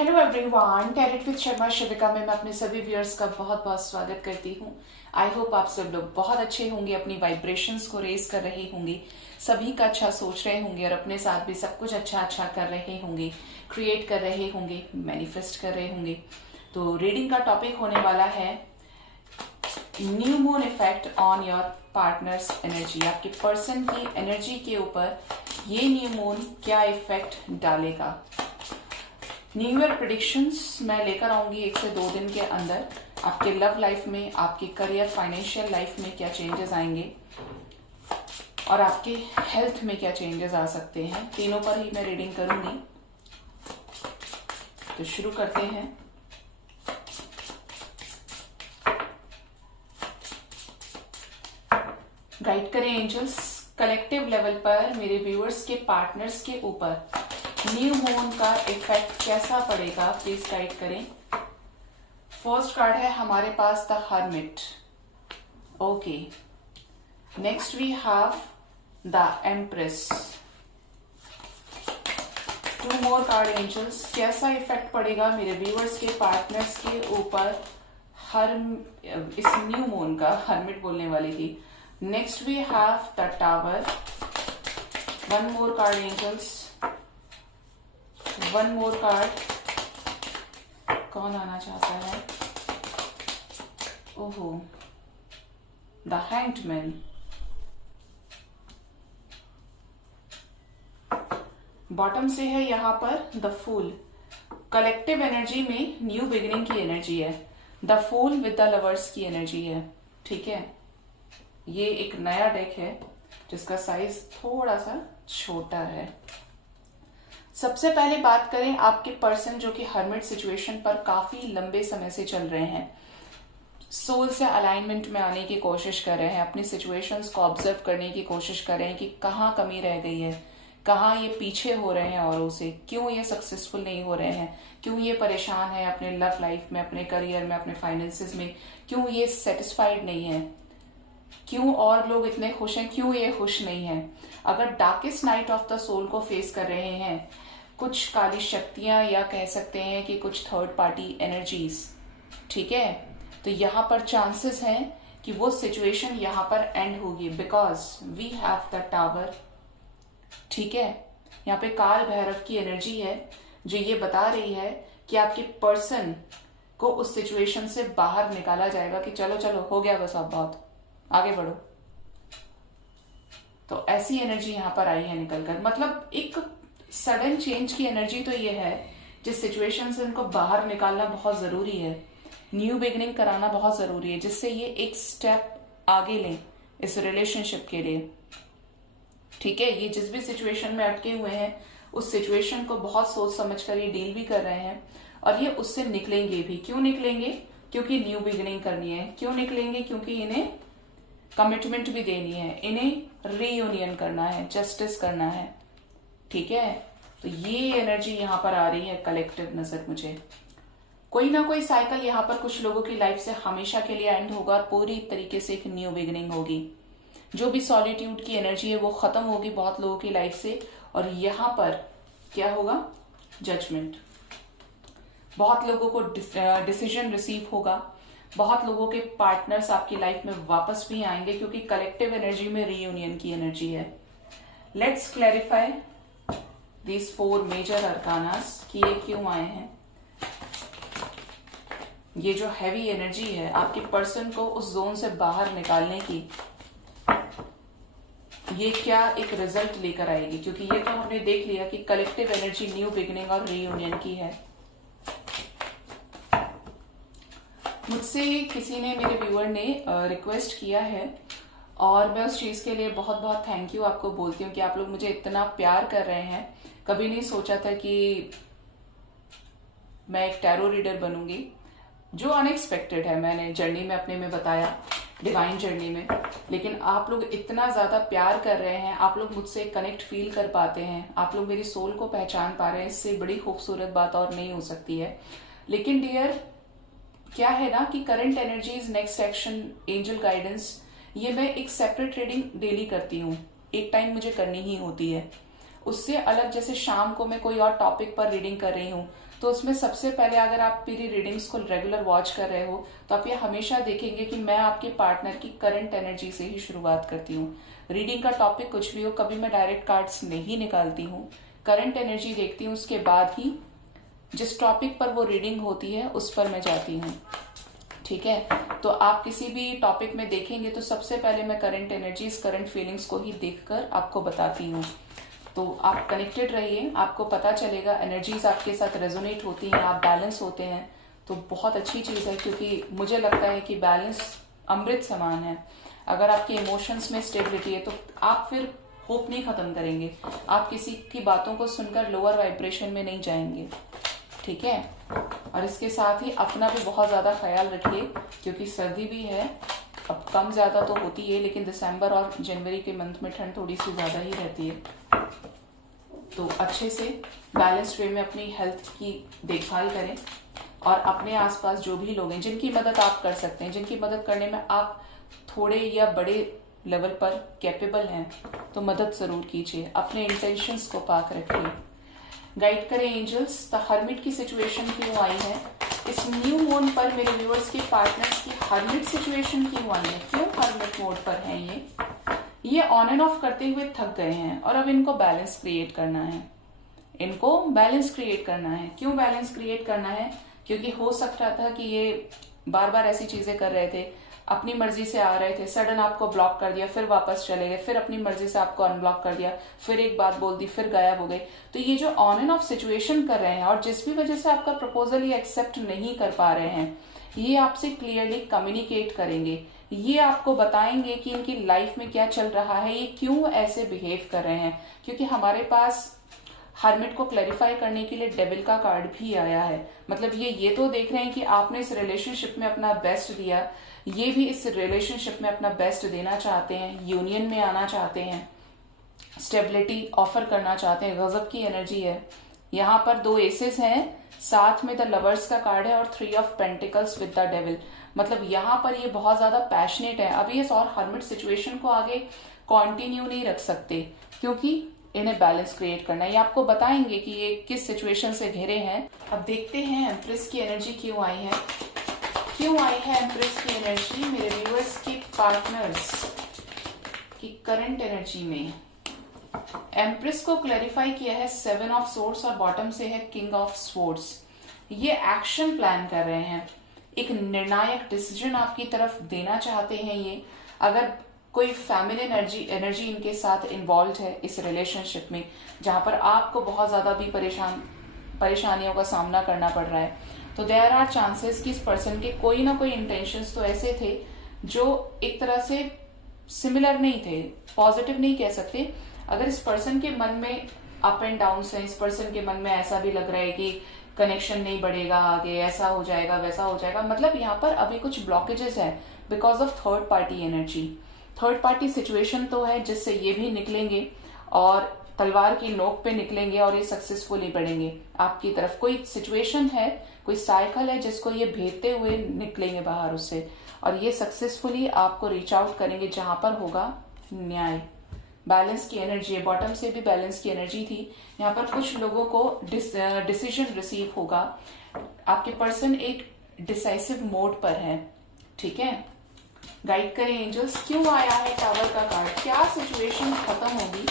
Hello everyone, tarot with Sharma Shivika में मैं अपने सभी व्यूअर्स का बहुत बहुत स्वागत करती हूँ। आई होप आप सब लोग बहुत अच्छे होंगे, अपनी वाइब्रेशंस को रेज कर रहे होंगे, सभी का अच्छा सोच रहे होंगे और अपने साथ भी सब कुछ अच्छा अच्छा कर रहे होंगे, क्रिएट कर रहे होंगे, मैनिफेस्ट कर रहे होंगे। तो रीडिंग का टॉपिक होने वाला है new moon effect on your partners energy. आपके पर्सन की एनर्जी के ऊपर ये न्यू मून क्या इफेक्ट डालेगा। न्यू ईयर प्रिडिक्शंस मैं लेकर आऊंगी 1 से 2 दिन के अंदर। आपके लव लाइफ में, आपके करियर, फाइनेंशियल लाइफ में क्या चेंजेस आएंगे और आपके हेल्थ में क्या चेंजेस आ सकते हैं, तीनों पर ही मैं रीडिंग करूंगी। तो शुरू करते हैं। गाइड करें एंजल्स, कलेक्टिव लेवल पर मेरे व्यूअर्स के पार्टनर्स के ऊपर न्यू मून का इफेक्ट कैसा पड़ेगा, प्लीज गाइड करें। फर्स्ट कार्ड है हमारे पास the hermit. Okay, next we have the empress. 2 more card angels, कैसा इफेक्ट पड़ेगा मेरे व्यूअर्स के पार्टनर्स के ऊपर इस न्यू मून का। हर्मिट बोलने वाली थी। Next we have the tower. 1 more card angels, 1 more card. कौन आना चाहता है? ओहो, द हैंग्ड मैन। बॉटम से है यहां पर द फूल। कलेक्टिव एनर्जी में न्यू बिगिनिंग की एनर्जी है। The fool with the lovers की एनर्जी है। ठीक है, ये एक नया डेक है जिसका साइज थोड़ा सा छोटा है। सबसे पहले बात करें आपके पर्सन जो कि हर्मिट सिचुएशन पर काफी लंबे समय से चल रहे हैं, सोल से अलाइनमेंट में आने की कोशिश कर रहे हैं, अपनी सिचुएशंस को ऑब्जर्व करने की कोशिश कर रहे हैं कि कहाँ कमी रह गई है, कहाँ ये पीछे हो रहे हैं औरों से, क्यों ये सक्सेसफुल नहीं हो रहे हैं, क्यों ये परेशान है अपने लव लाइफ में, अपने करियर में, अपने फाइनेंसेस में, क्यों ये सेटिस्फाइड नहीं है, क्यों और लोग इतने खुश हैं, क्यों ये खुश नहीं है। अगर darkest night of the soul को फेस कर रहे हैं, कुछ काली शक्तियां या कह सकते हैं कि कुछ थर्ड पार्टी एनर्जीज, ठीक है, तो यहां पर चांसेस हैं कि वो सिचुएशन यहां पर एंड होगी because we have the tower. ठीक है, यहाँ पे काल भैरव की एनर्जी है जो ये बता रही है कि आपके पर्सन को उस सिचुएशन से बाहर निकाला जाएगा कि चलो चलो हो गया बस, अब बहुत आगे बढ़ो। तो ऐसी एनर्जी यहां पर आई है निकलकर, मतलब एक सडन चेंज की एनर्जी तो ये है जिस सिचुएशन से इनको बाहर निकालना बहुत जरूरी है, न्यू बिगिनिंग कराना बहुत जरूरी है, जिससे ये एक स्टेप आगे लें इस रिलेशनशिप के लिए। ठीक है, ये जिस भी सिचुएशन में अटके हुए हैं उस सिचुएशन को बहुत सोच समझ कर ये डील भी कर रहे हैं और ये उससे निकलेंगे भी। क्यों निकलेंगे? क्योंकि न्यू बिगिनिंग करनी है। क्यों निकलेंगे? क्योंकि इन्हें कमिटमेंट भी देनी है, इन्हें रीयूनियन करना है, जस्टिस करना है। ठीक है, तो ये एनर्जी यहां पर आ रही है कलेक्टिव नजर मुझे। कोई ना कोई साइकिल यहां पर कुछ लोगों की लाइफ से हमेशा के लिए एंड होगा और पूरी तरीके से एक न्यू बिगिनिंग होगी। जो भी सॉलिट्यूड की एनर्जी है वो खत्म होगी बहुत लोगों की लाइफ से और यहां पर क्या होगा? जजमेंट। बहुत लोगों को डिसीजन रिसीव होगा, बहुत लोगों के पार्टनर्स आपकी लाइफ में वापस भी आएंगे क्योंकि कलेक्टिव एनर्जी में रीयूनियन की एनर्जी है। लेट्स क्लैरिफाई दीज 4 मेजर अरकानास कि ये क्यों आए हैं। ये जो हैवी एनर्जी है आपके पर्सन को उस जोन से बाहर निकालने की, ये क्या एक रिजल्ट लेकर आएगी, क्योंकि ये तो हमने देख लिया कि कलेक्टिव एनर्जी न्यू बिगिनिंग और रीयूनियन की है। मुझसे किसी ने, मेरे व्यूअर ने रिक्वेस्ट किया है और मैं उस चीज के लिए बहुत बहुत थैंक यू आपको बोलती हूँ कि आप लोग मुझे इतना प्यार कर रहे हैं। कभी नहीं सोचा था कि मैं एक टैरो रीडर बनूंगी, जो अनएक्सपेक्टेड है। मैंने जर्नी में अपने में बताया, डिवाइन जर्नी में, लेकिन आप लोग इतना ज्यादा प्यार कर रहे हैं, आप लोग मुझसे कनेक्ट फील कर पाते हैं, आप लोग मेरी सोल को पहचान पा रहे हैं, इससे बड़ी खूबसूरत बात और नहीं हो सकती है। लेकिन डियर, क्या है ना कि current energies, next action, angel guidance, ये मैं एक सेपरेट रीडिंग डेली करती हूँ, एक टाइम मुझे करनी ही होती है। उससे अलग जैसे शाम को मैं कोई और टॉपिक पर रीडिंग कर रही हूँ तो उसमें सबसे पहले अगर आप मेरी रीडिंग्स को रेगुलर वॉच कर रहे हो तो आप ये हमेशा देखेंगे कि मैं आपके पार्टनर की करंट एनर्जी से ही शुरुआत करती हूँ। रीडिंग का टॉपिक कुछ भी हो, कभी मैं डायरेक्ट कार्ड्स नहीं निकालती हूँ, करंट एनर्जी देखती हूँ, उसके बाद ही जिस टॉपिक पर वो रीडिंग होती है उस पर मैं जाती हूँ। ठीक है, तो आप किसी भी टॉपिक में देखेंगे तो सबसे पहले मैं करंट एनर्जीज, करंट फीलिंग्स को ही देखकर आपको बताती हूँ। तो आप कनेक्टेड रहिए, आपको पता चलेगा, एनर्जीज आपके साथ रेजोनेट होती हैं, आप बैलेंस होते हैं, तो बहुत अच्छी चीज है। क्योंकि मुझे लगता है कि बैलेंस अमृत समान है। अगर आपके इमोशंस में स्टेबिलिटी है तो आप फिर होप नहीं खत्म करेंगे, आप किसी की बातों को सुनकर लोअर वाइब्रेशन में नहीं जाएंगे। ठीक है, और इसके साथ ही अपना भी बहुत ज्यादा ख्याल रखिए, क्योंकि सर्दी भी है, अब कम ज्यादा तो होती है, लेकिन दिसंबर और जनवरी के मंथ में ठंड थोड़ी सी ज्यादा ही रहती है। तो अच्छे से बैलेंस्ड वे में अपनी हेल्थ की देखभाल करें, और अपने आसपास जो भी लोग हैं जिनकी मदद आप कर सकते हैं, जिनकी मदद करने में आप थोड़े या बड़े लेवल पर कैपेबल हैं, तो मदद जरूर कीजिए। अपने इंटेंशंस को पाक रखिए। गाइड करें एंजल्स, द हर्मिट की सिचुएशन क्यों आई है, इस न्यू मून पर मेरे व्यूअर्स के पार्टनर्स की हर्मिट सिचुएशन क्यों आई है, क्यों हर्मिट मोड पर हैं ये ऑन एंड ऑफ करते हुए थक गए हैं और अब इनको बैलेंस क्रिएट करना है। इनको बैलेंस क्रिएट करना है। क्यों बैलेंस क्रिएट करना है? क्योंकि हो सकता था कि ये बार बार ऐसी चीजें कर रहे थे, अपनी मर्जी से आ रहे थे, सडन आपको ब्लॉक कर दिया, फिर वापस चले गए, फिर अपनी मर्जी से आपको अनब्लॉक कर दिया, फिर एक बात बोल दी, फिर गायब हो गए। तो ये जो ऑन एंड ऑफ सिचुएशन कर रहे हैं और जिस भी वजह से आपका प्रपोजल ये एक्सेप्ट नहीं कर पा रहे हैं, ये आपसे क्लियरली कम्युनिकेट करेंगे। ये आपको बताएंगे कि इनकी लाइफ में क्या चल रहा है, ये क्यों ऐसे बिहेव कर रहे हैं। क्योंकि हमारे पास हर्मिट को क्लैरिफाई करने के लिए डेविल का कार्ड भी आया है। मतलब ये तो देख रहे हैं कि आपने इस रिलेशनशिप में अपना बेस्ट दिया, ये भी इस रिलेशनशिप में अपना बेस्ट देना चाहते हैं, यूनियन में आना चाहते हैं, स्टेबिलिटी ऑफर करना चाहते हैं। गजब की एनर्जी है। यहाँ पर 2 एसेस हैं, साथ में द लवर्स का कार्ड है और 3 of pentacles with the devil. मतलब यहाँ पर ये बहुत ज्यादा पैशनेट है। अभी इस और हर्मिट सिचुएशन को आगे कंटिन्यू नहीं रख सकते, क्योंकि इन्हें बैलेंस क्रिएट करना है। ये आपको बताएंगे कि ये किस सिचुएशन से घिरे हैं। अब देखते हैं एम्प्रेस की एनर्जी क्यों आई है। क्यों आई है एम्प्रेस की एनर्जी मेरे व्यूअर्स के पार्टनर्स की करंट एनर्जी में। एम्प्रेस को क्लैरिफाई किया है 7 ऑफ सोर्ड्स और बॉटम से है किंग ऑफ स्वॉर्ड्स। ये एक्शन प्लान कर रहे हैं, एक निर्णायक डिसीजन आपकी तरफ देना चाहते हैं। ये अगर कोई फैमिली एनर्जी इनके साथ इन्वॉल्व है इस रिलेशनशिप में, जहां पर आपको बहुत ज्यादा भी परेशानियों का सामना करना पड़ रहा है, तो देयर आर चांसेस कि इस पर्सन के कोई ना कोई इंटेंशंस तो ऐसे थे जो एक तरह से सिमिलर नहीं थे, पॉजिटिव नहीं कह सकते। अगर इस पर्सन के मन में अप एंड डाउन है, इस पर्सन के मन में ऐसा भी लग रहा है कि कनेक्शन नहीं बढ़ेगा आगे, ऐसा हो जाएगा वैसा हो जाएगा, मतलब यहाँ पर अभी कुछ ब्लॉकेजेस है because of third party energy. Third party situation तो है जिससे ये भी निकलेंगे और तलवार की नोक पे निकलेंगे और ये सक्सेसफुली बढ़ेंगे आपकी तरफ। कोई सिचुएशन है, कोई साइकिल है जिसको ये भेदते हुए निकलेंगे बाहर उससे, और ये सक्सेसफुली आपको रीच आउट करेंगे जहां पर होगा न्याय। बैलेंस की एनर्जी है, बॉटम से भी बैलेंस की एनर्जी थी। यहाँ पर कुछ लोगों को डिसीजन रिसीव होगा। आपके पर्सन एक डिसाइसिव मोड पर है। ठीक है, गाइड करें एंजल्स, क्यों आया है टावर का कार्ड, क्या सिचुएशन खत्म होगी।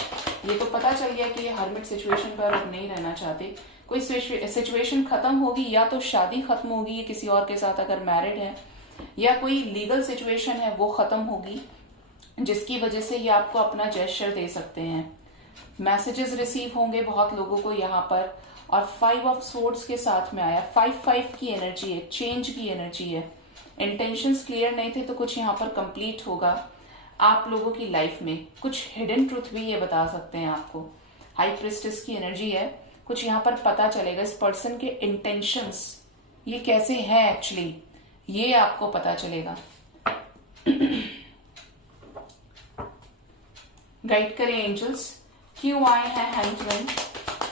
ये तो पता चल गया कि ये हर्मिट सिचुएशन पर अब नहीं रहना चाहते। कोई सिचुएशन खत्म होगी, या तो शादी खत्म होगी ये किसी और के साथ अगर मैरिड है, या कोई लीगल सिचुएशन है वो खत्म होगी, जिसकी वजह से ये आपको अपना जेस्चर दे सकते हैं। मैसेजेस रिसीव होंगे बहुत लोगों को यहाँ पर, और 5 ऑफ स्वॉर्ड्स के साथ में आया। 5 की एनर्जी है, चेंज की एनर्जी है। इंटेंशंस क्लियर नहीं थे तो कुछ यहाँ पर कंप्लीट होगा आप लोगों की लाइफ में। कुछ हिडन ट्रूथ भी ये बता सकते हैं आपको। हाई प्रिस्टेस की एनर्जी है, कुछ यहाँ पर पता चलेगा इस पर्सन के इंटेंशंस ये कैसे हैं एक्चुअली, ये आपको पता चलेगा। गाइड करें एंजल्स, क्यों आए हैं हैंडमैन,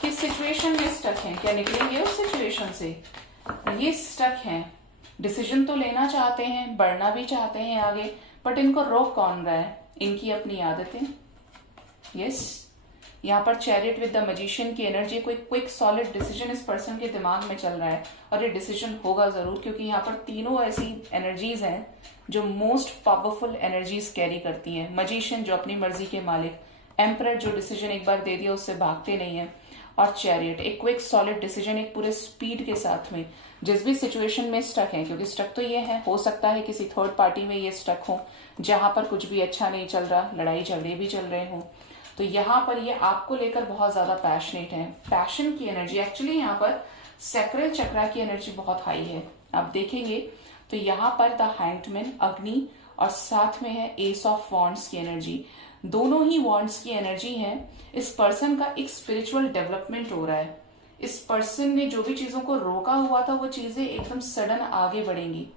किस सिचुएशन में स्टक हैं, क्या निकलेंगे उस सिचुएशन से। ये स्टक हैं, डिसीजन तो लेना चाहते हैं, बढ़ना भी चाहते हैं आगे, बट इनको रोक कौन रहा है, इनकी अपनी आदतें। यस, यहाँ पर चैरियट विद द मैजिशियन की एनर्जी, कोई क्विक सॉलिड डिसीजन इस पर्सन के दिमाग में चल रहा है और ये डिसीजन होगा जरूर, क्योंकि यहाँ पर तीनों ऐसी एनर्जीज हैं जो मोस्ट पावरफुल एनर्जीज कैरी करती हैं। मैजिशियन जो अपनी मर्जी के मालिक, एम्परर जो डिसीजन एक बार दे दिया उससे भागते नहीं है, और चैरियट एक क्विक सॉलिड डिसीजन, एक पूरे स्पीड के साथ में जिस भी सिचुएशन में स्टक है, क्योंकि स्टक तो ये है, हो सकता है किसी थर्ड पार्टी में ये स्टक हो जहां पर कुछ भी अच्छा नहीं चल रहा, लड़ाई झगड़े भी चल रहे हो, तो यहाँ पर ये आपको लेकर बहुत ज्यादा पैशनेट है। पैशन की एनर्जी, एक्चुअली यहाँ पर सैक्रल चक्रा की एनर्जी बहुत हाई है। आप देखेंगे तो यहाँ पर द हैंग्ड अग्नि और साथ में है एस ऑफ वॉन्ड्स की एनर्जी, दोनों ही वॉन्ड्स की एनर्जी है। इस पर्सन का एक स्पिरिचुअल डेवलपमेंट हो रहा है। इस पर्सन ने जो भी चीजों को रोका हुआ था वो चीजें एकदम सडन आगे बढ़ेंगी।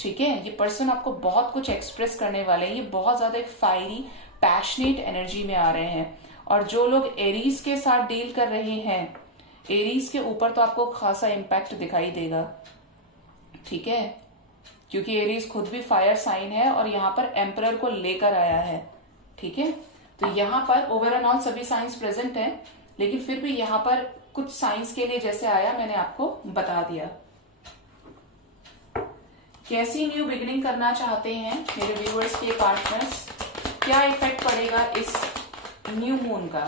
ठीक है, ये पर्सन आपको बहुत कुछ एक्सप्रेस करने वाले हैं। ये बहुत ज्यादा एक फायरी पैशनेट एनर्जी में आ रहे हैं। और जो लोग एरीज के साथ डील कर रहे हैं, एरीज के ऊपर तो आपको खासा इम्पैक्ट दिखाई देगा। ठीक है, क्योंकि एरीज खुद भी फायर साइन है और यहाँ पर एम्परर को लेकर आया है। ठीक है, तो यहाँ पर ओवर एंड ऑल सभी साइंस प्रेजेंट हैं, लेकिन फिर भी यहाँ पर कुछ साइंस के लिए जैसे आया मैंने आपको बता दिया। कैसी न्यू बिगिनिंग करना चाहते हैं मेरे व्यूअर्स के पार्टनर्स, क्या इफेक्ट पड़ेगा इस न्यू मून का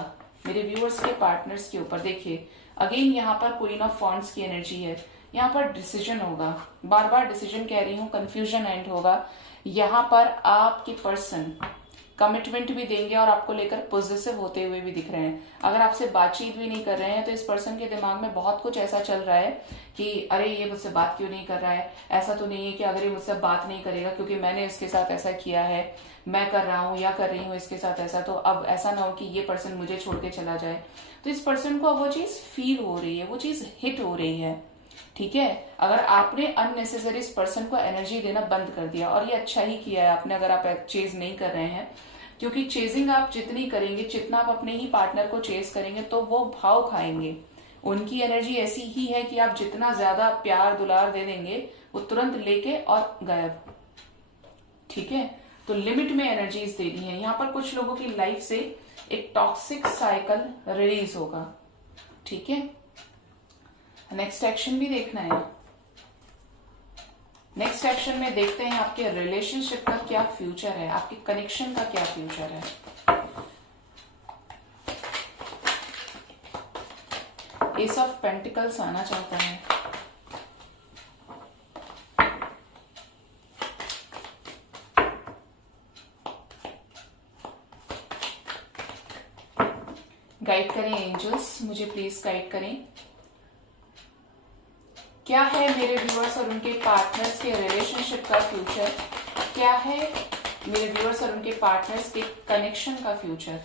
मेरे व्यूअर्स के पार्टनर्स के ऊपर। देखिए अगेन यहाँ पर क्वीन ऑफ वॉन्ड्स की एनर्जी है। यहाँ पर डिसीजन होगा, बार बार डिसीजन कह रही हूँ, कंफ्यूजन एंड होगा। यहाँ पर आपके पर्सन कमिटमेंट भी देंगे और आपको लेकर पॉजिटिव होते हुए भी दिख रहे हैं। अगर आपसे बातचीत भी नहीं कर रहे हैं तो इस पर्सन के दिमाग में बहुत कुछ ऐसा चल रहा है कि अरे ये मुझसे बात क्यों नहीं कर रहा है। ऐसा तो नहीं है कि अगर ये मुझसे बात नहीं करेगा क्योंकि मैंने इसके साथ ऐसा किया है, मैं कर रहा हूँ या कर रही हूँ इसके साथ ऐसा, तो अब ऐसा ना हो कि ये पर्सन मुझे छोड़ के चला जाए। तो इस पर्सन को अब वो चीज फील हो रही है, वो चीज हिट हो रही है। ठीक है, अगर आपने अननेसेसरी इस पर्सन को एनर्जी देना बंद कर दिया, और ये अच्छा ही किया है आपने अगर आप चेज नहीं कर रहे हैं, क्योंकि चेजिंग आप जितनी करेंगे, जितना आप अपने ही पार्टनर को चेज करेंगे तो वो भाव खाएंगे। उनकी एनर्जी ऐसी ही है कि आप जितना ज्यादा प्यार दुलार दे देंगे वो तुरंत लेके और गायब। ठीक है, तो लिमिट में एनर्जीज देनी है। यहाँ पर कुछ लोगों की लाइफ से एक टॉक्सिक साइकिल रिलीज होगा। ठीक है, नेक्स्ट एक्शन भी देखना है। नेक्स्ट एक्शन में देखते हैं आपके रिलेशनशिप का क्या फ्यूचर है, आपके कनेक्शन का क्या फ्यूचर है। एस ऑफ पेंटिकल्स आना चाहता है। गाइड करें एंजल्स, मुझे प्लीज गाइड करें। क्या है मेरे व्यूअर्स और उनके पार्टनर्स के रिलेशनशिप का फ्यूचर, क्या है मेरे व्यूअर्स और उनके पार्टनर्स के कनेक्शन का फ्यूचर।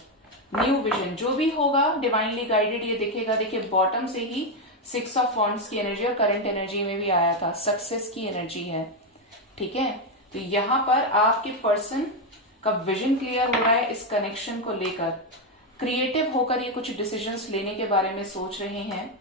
न्यू विजन जो भी होगा डिवाइनली गाइडेड ये दिखेगा। देखिए बॉटम से ही 6 ऑफ वॉन्ड्स की एनर्जी और करंट एनर्जी में भी आया था, सक्सेस की एनर्जी है। ठीक है, तो यहां पर आपके पर्सन का विजन क्लियर हो रहा है इस कनेक्शन को लेकर। क्रिएटिव होकर ये कुछ डिसीजंस लेने के बारे में सोच रहे हैं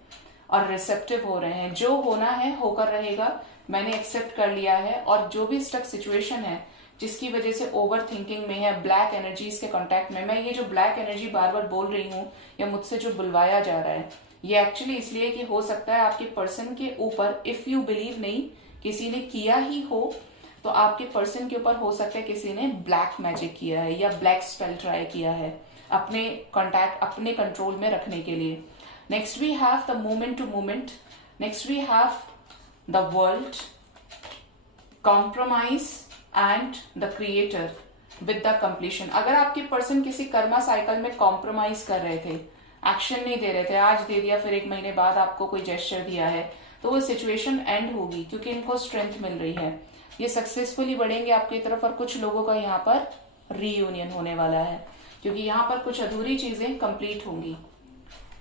और रिसेप्टिव हो रहे हैं। जो होना है होकर रहेगा, मैंने एक्सेप्ट कर लिया है। और जो भी स्टक सिचुएशन है जिसकी वजह से ओवर थिंकिंग में है, ब्लैक एनर्जीज के कांटेक्ट में, मैं ये जो ब्लैक एनर्जी बार बार बोल रही हूँ या मुझसे जो बुलवाया जा रहा है, ये एक्चुअली इसलिए कि हो सकता है आपके पर्सन के ऊपर, इफ यू बिलीव नहीं किसी ने किया ही हो, तो आपके पर्सन के ऊपर हो सकता है किसी ने ब्लैक मैजिक किया है या ब्लैक स्पेल ट्राई किया है अपने कॉन्टैक्ट, अपने कंट्रोल में रखने के लिए। Next we have the moment to moment. Next we have the world, compromise and the creator with the completion. अगर आपके पर्सन किसी कर्मा साइकिल में कॉम्प्रोमाइज कर रहे थे, एक्शन नहीं दे रहे थे, आज दे दिया फिर 1 महीने बाद आपको कोई जेस्चर दिया है, तो वो सिचुएशन एंड होगी क्योंकि इनको स्ट्रेंथ मिल रही है। ये सक्सेसफुली बढ़ेंगे आपकी तरफ और कुछ लोगों का यहाँ पर रीयूनियन होने वाला है क्योंकि यहाँ पर कुछ अधूरी चीजें कंप्लीट होंगी।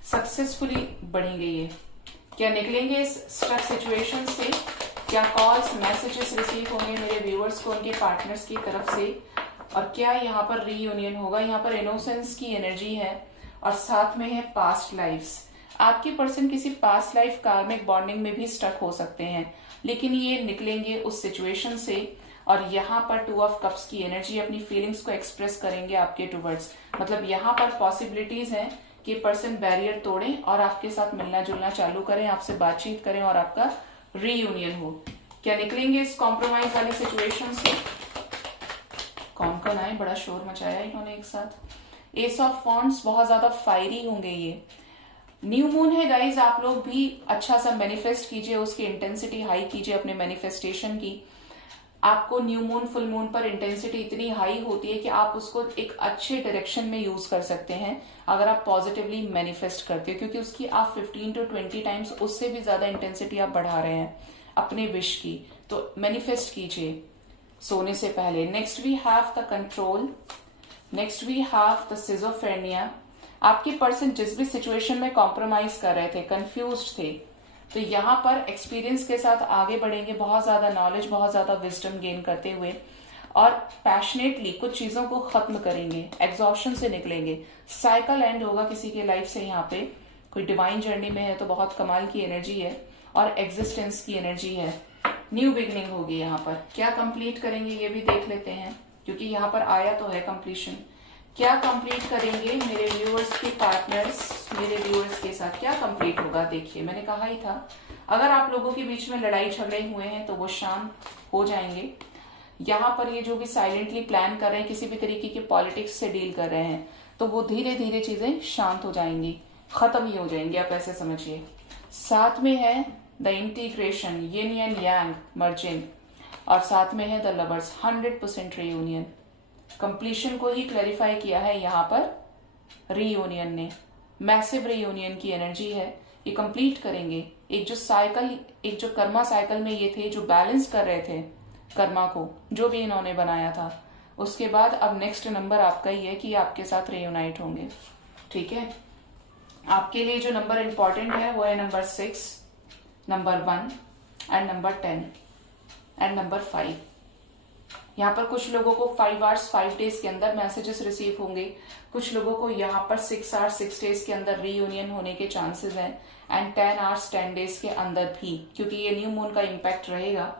सक्सेसफुली बढ़ेंगे ये। क्या निकलेंगे इस स्ट्रक सिचुएशन से, क्या कॉल्स मैसेजेस रिसीव होंगे मेरे व्यूअर्स को उनके पार्टनर्स की तरफ से, और क्या यहाँ पर रीयूनियन होगा। यहाँ पर इनोसेंस की एनर्जी है और साथ में है पास्ट लाइफ्स। आपके पर्सन किसी पास्ट लाइफ कार्मिक बॉन्डिंग में भी स्टक हो सकते हैं, लेकिन ये निकलेंगे उस सिचुएशन से और यहाँ पर 2 ऑफ कप्स की एनर्जी, अपनी फीलिंग्स को एक्सप्रेस करेंगे आपके टुवर्ड्स। मतलब यहाँ पर पॉसिबिलिटीज हैं कि पर्सन बैरियर तोड़े और आपके साथ मिलना जुलना चालू करें, आपसे बातचीत करें और आपका रीयूनियन हो। क्या निकलेंगे इस कॉम्प्रोमाइज वाली सिचुएशन से? कौन कौन आए? बड़ा शोर मचाया इन्होंने एक साथ। एस ऑफ वॉन्ड्स, बहुत ज्यादा फायरी होंगे ये। न्यू मून है गाइज, आप लोग भी अच्छा सा मैनिफेस्ट कीजिए, उसकी इंटेंसिटी हाई कीजिए अपने मैनिफेस्टेशन की। आपको न्यू मून फुल मून पर इंटेंसिटी इतनी हाई होती है कि आप उसको एक अच्छे डायरेक्शन में यूज कर सकते हैं अगर आप पॉजिटिवली मैनिफेस्ट करते हो, क्योंकि उसकी आप 15 to 20 टाइम्स उससे भी ज्यादा इंटेंसिटी आप बढ़ा रहे हैं अपने विश की। तो मैनिफेस्ट कीजिए सोने से पहले। Next we have the control, next we have the schizophrenia. आपके पर्सन जिस भी सिचुएशन में कॉम्प्रोमाइज कर रहे थे, कंफ्यूज्ड थे, तो यहाँ पर एक्सपीरियंस के साथ आगे बढ़ेंगे, बहुत ज्यादा नॉलेज, बहुत ज्यादा विजडम गेन करते हुए, और पैशनेटली कुछ चीजों को खत्म करेंगे, एग्जॉशन से निकलेंगे। साइकिल एंड होगा किसी के लाइफ से, यहाँ पे कोई डिवाइन जर्नी में है तो बहुत कमाल की एनर्जी है और एग्जिस्टेंस की एनर्जी है। न्यू बिगनिंग होगी यहाँ पर। क्या कंप्लीट करेंगे ये भी देख लेते हैं, क्योंकि यहाँ पर आया तो है कंप्लीशन। क्या कंप्लीट करेंगे मेरे व्यूअर्स के पार्टनर्स, मेरे व्यूअर्स के साथ क्या कंप्लीट होगा? देखिए, मैंने कहा ही था, अगर आप लोगों के बीच में लड़ाई झगड़े हुए हैं तो वो शांत हो जाएंगे। यहाँ पर ये जो भी साइलेंटली प्लान कर रहे हैं, किसी भी तरीके की पॉलिटिक्स से डील कर रहे हैं, तो वो धीरे धीरे चीजें शांत हो जाएंगी, खत्म ही हो जाएंगी, आप ऐसे समझिए। साथ में है the integration, yin and yang merging, और साथ में है द लवर्स, 100% रीयूनियन। कंप्लीशन को ही क्लैरिफाई किया है यहाँ पर रीयूनियन ने। मैसिव रीयूनियन की एनर्जी है, ये कंप्लीट करेंगे। एक जो साइकिल, एक जो कर्मा साइकिल में ये थे, जो बैलेंस कर रहे थे कर्मा को, जो भी इन्होंने बनाया था, उसके बाद अब नेक्स्ट नंबर आपका ही है कि आपके साथ रीयूनाइट होंगे। ठीक है, आपके लिए जो नंबर इंपॉर्टेंट है वो है number 6, number 1 and number 10 and number 5। यहाँ पर कुछ लोगों को 5 hours 5 days के अंदर मैसेजेस रिसीव होंगे, कुछ लोगों को यहाँ पर 6 hours 6 days के अंदर रीयूनियन होने के चांसेस हैं, एंड 10 hours 10 days के अंदर भी, क्योंकि ये न्यू मून का इम्पैक्ट रहेगा,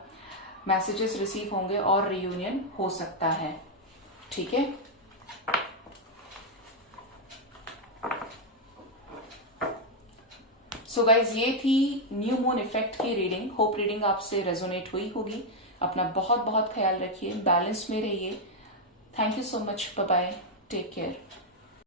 मैसेजेस रिसीव होंगे और रीयूनियन हो सकता है। ठीक है, सो गाइज ये थी न्यू मून इफेक्ट की रीडिंग। होप रीडिंग आपसे रेजोनेट हुई होगी। अपना बहुत बहुत ख्याल रखिए, बैलेंस में रहिए। Thank you so much, bye bye, take care.